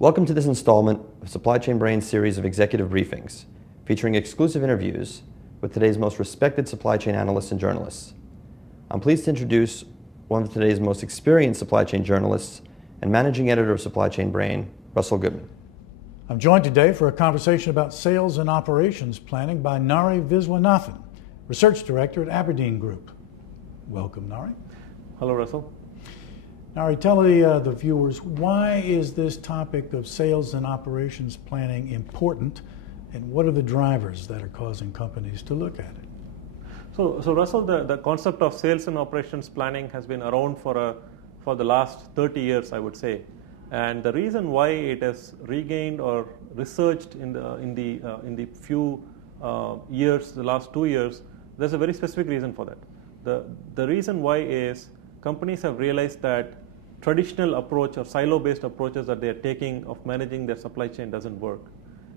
Welcome to this installment of Supply Chain Brain's series of executive briefings, featuring exclusive interviews with today's most respected supply chain analysts and journalists. I'm pleased to introduce one of today's most experienced supply chain journalists and managing editor of Supply Chain Brain, Russell Goodman. I'm joined today for a conversation about sales and operations planning by Nari Viswanathan, research director at Aberdeen Group. Welcome, Nari. Hello, Russell. Nari, tell the viewers, why is this topic of sales and operations planning important, and what are the drivers that are causing companies to look at it? So Russell, the concept of sales and operations planning has been around for the last 30 years, I would say. And the reason why it has regained or researched in the few years, the last 2 years, there's a very specific reason for that. The reason why is companies have realized that traditional approach or silo-based approaches that they are taking of managing their supply chain doesn't work.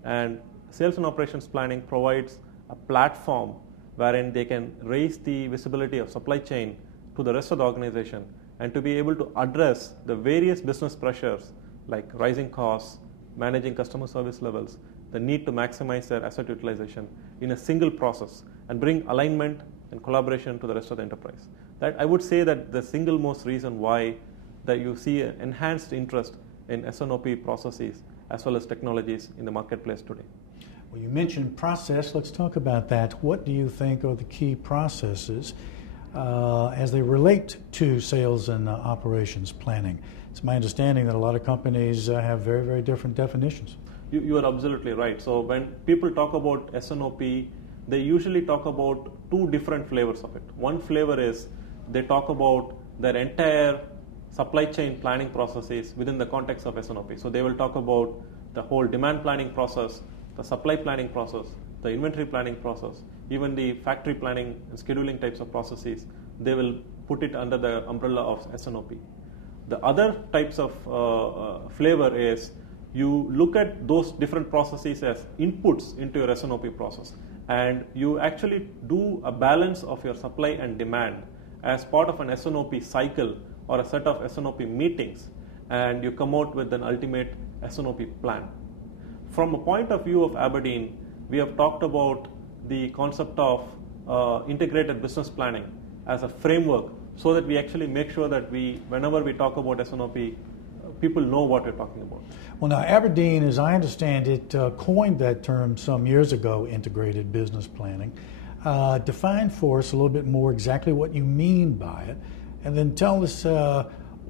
And sales and operations planning provides a platform wherein they can raise the visibility of supply chain to the rest of the organization and to be able to address the various business pressures like rising costs, managing customer service levels, the need to maximize their asset utilization in a single process and bring alignment and collaboration to the rest of the enterprise. That I would say that the single most reason why that you see an enhanced interest in S&OP processes as well as technologies in the marketplace today. Well, you mentioned process. Let's talk about that. What do you think are the key processes as they relate to sales and operations planning? It's my understanding that a lot of companies have very, very different definitions. You are absolutely right. So when people talk about S&OP, they usually talk about two different flavors of it. One flavor is they talk about their entire supply chain planning processes within the context of S&OP. So they will talk about the whole demand planning process, the supply planning process, the inventory planning process, even the factory planning and scheduling types of processes. They will put it under the umbrella of S&OP. The other types of flavor is you look at those different processes as inputs into your S&OP process, and you actually do a balance of your supply and demand as part of an S&OP cycle or a set of S&OP meetings, and you come out with an ultimate S&OP plan. From a point of view of Aberdeen, we have talked about the concept of integrated business planning as a framework so that we actually make sure that whenever we talk about S&OP, people know what we're talking about. Well, now Aberdeen, as I understand it, coined that term some years ago, integrated business planning. Define for us a little bit more exactly what you mean by it, and then tell us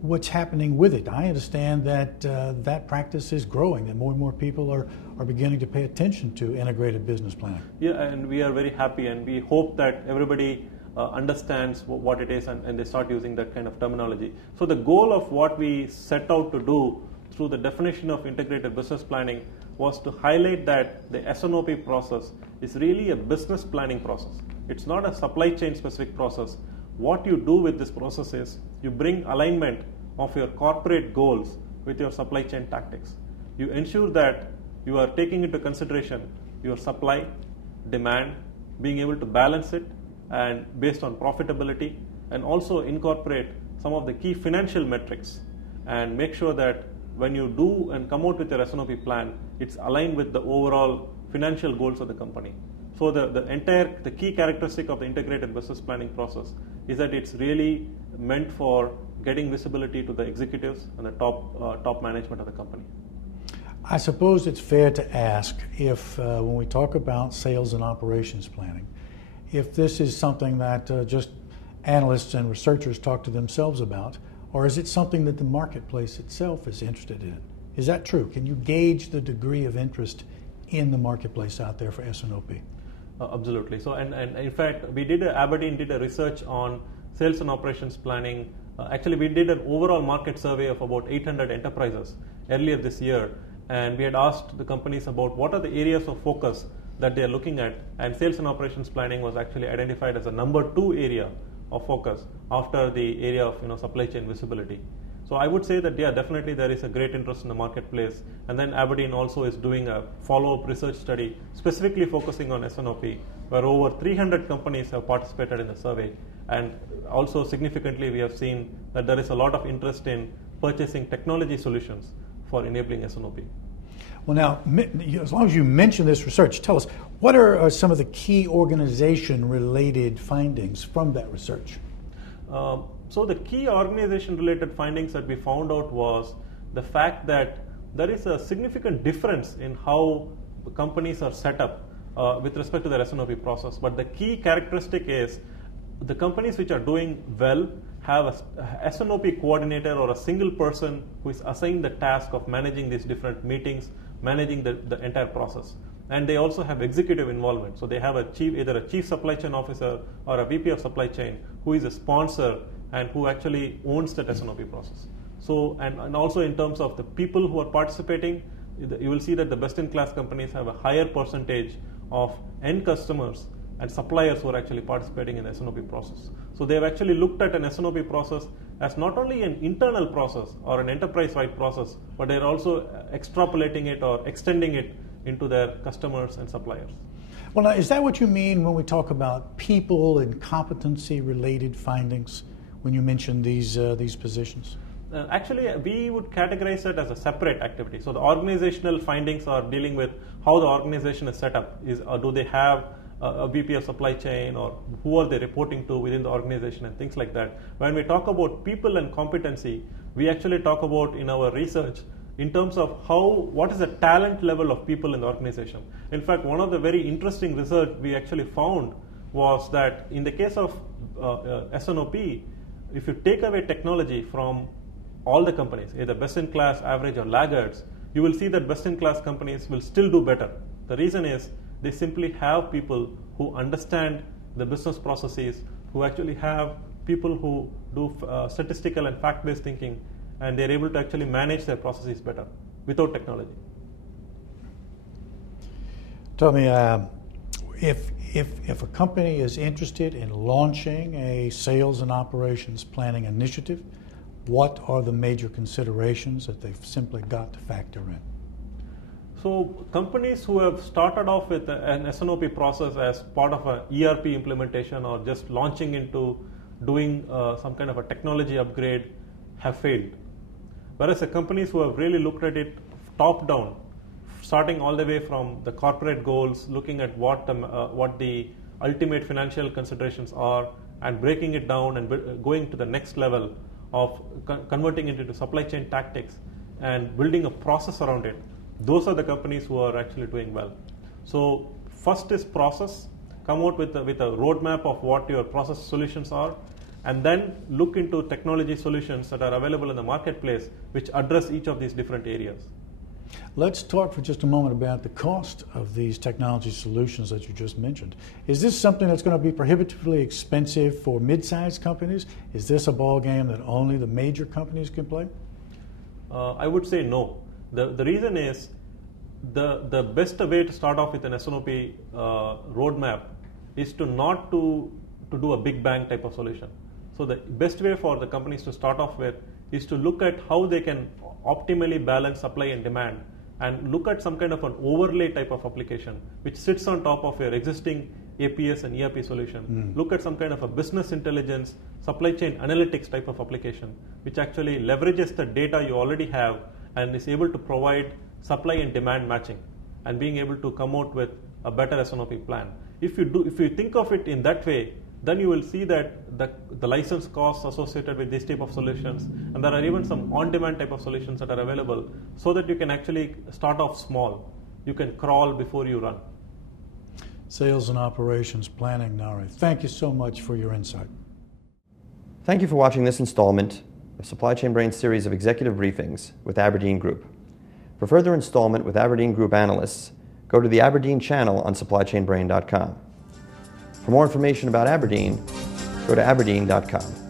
what's happening with it. I understand that that practice is growing, that more and more people are beginning to pay attention to integrated business planning. Yeah, and we are very happy, and we hope that everybody understands what it is and they start using that kind of terminology. So the goal of what we set out to do through the definition of integrated business planning was to highlight that the S&OP process is really a business planning process. It's not a supply chain specific process. What you do with this process is you bring alignment of your corporate goals with your supply chain tactics. You ensure that you are taking into consideration your supply, demand, being able to balance it and based on profitability, and also incorporate some of the key financial metrics and make sure that when you do and come out with your S&OP plan, it's aligned with the overall financial goals of the company. So the key characteristic of the integrated business planning process is that it's really meant for getting visibility to the executives and the top management of the company. I suppose it's fair to ask if when we talk about sales and operations planning, if this is something that just analysts and researchers talk to themselves about, or is it something that the marketplace itself is interested in? Is that true? Can you gauge the degree of interest in the marketplace out there for S&OP? Absolutely. So, and in fact, Aberdeen did a research on sales and operations planning. Actually, we did an overall market survey of about 800 enterprises earlier this year, and we had asked the companies about what are the areas of focus that they are looking at, and sales and operations planning was actually identified as a number 2 area of focus after the area of supply chain visibility. So I would say that definitely there is a great interest in the marketplace, and then Aberdeen also is doing a follow-up research study specifically focusing on S&OP, where over 300 companies have participated in the survey, and also significantly we have seen that there is a lot of interest in purchasing technology solutions for enabling S&OP. Well, now, as long as you mention this research, tell us, what are some of the key organization-related findings from that research? So the key organization-related findings that we found out was the fact that there is a significant difference in how companies are set up with respect to their S&OP process. But the key characteristic is the companies which are doing well have a S&OP coordinator or a single person who is assigned the task of managing these different meetings, managing the entire process. And they also have executive involvement. So they have either a chief supply chain officer or a VP of supply chain who is a sponsor and who actually owns that S&OP process. So, and also in terms of the people who are participating, you will see that the best-in-class companies have a higher percentage of end customers and suppliers who are actually participating in the S&OP process. So they have actually looked at an S&OP process as not only an internal process or an enterprise-wide process, but they're also extrapolating it or extending it into their customers and suppliers. Well, now, is that what you mean when we talk about people and competency-related findings when you mention these positions? Actually, we would categorize it as a separate activity. So the organizational findings are dealing with how the organization is set up. Do they have a VP of supply chain, or who are they reporting to within the organization, and things like that. When we talk about people and competency, we actually talk about in our research in terms of what is the talent level of people in the organization. In fact, one of the very interesting research we actually found was that in the case of S&OP, if you take away technology from all the companies, either best-in-class, average, or laggards, you will see that best-in-class companies will still do better. The reason is they simply have people who understand the business processes, who actually have people who do statistical and fact-based thinking, and they're able to actually manage their processes better without technology. Tell me, if a company is interested in launching a sales and operations planning initiative, what are the major considerations that they've simply got to factor in? So companies who have started off with an S&OP process as part of an ERP implementation or just launching into doing some kind of a technology upgrade have failed. Whereas the companies who have really looked at it top down, starting all the way from the corporate goals, looking at what the ultimate financial considerations are, and breaking it down and going to the next level of converting it into supply chain tactics and building a process around it, those are the companies who are actually doing well. So first is process, come out with a roadmap of what your process solutions are, and then look into technology solutions that are available in the marketplace which address each of these different areas. Let's talk for just a moment about the cost of these technology solutions that you just mentioned. Is this something that's going to be prohibitively expensive for mid-sized companies? Is this a ball game that only the major companies can play? I would say no. The reason is the best way to start off with an S&OP roadmap is to not to do a big bang type of solution. So the best way for the companies to start off with is to look at how they can optimally balance supply and demand, and look at some kind of an overlay type of application which sits on top of your existing APS and ERP solution. Look at some kind of a business intelligence, supply chain analytics type of application which actually leverages the data you already have and is able to provide supply and demand matching and being able to come out with a better S&OP plan. If you think of it in that way, then you will see that the license costs associated with this type of solutions, and there are even some on-demand type of solutions that are available, so that you can actually start off small. You can crawl before you run. Sales and operations planning, Nari. Thank you so much for your insight. Thank you for watching this installment of Supply Chain Brain's series of executive briefings with Aberdeen Group. For further installment with Aberdeen Group analysts, go to the Aberdeen channel on supplychainbrain.com. For more information about Aberdeen, go to aberdeen.com.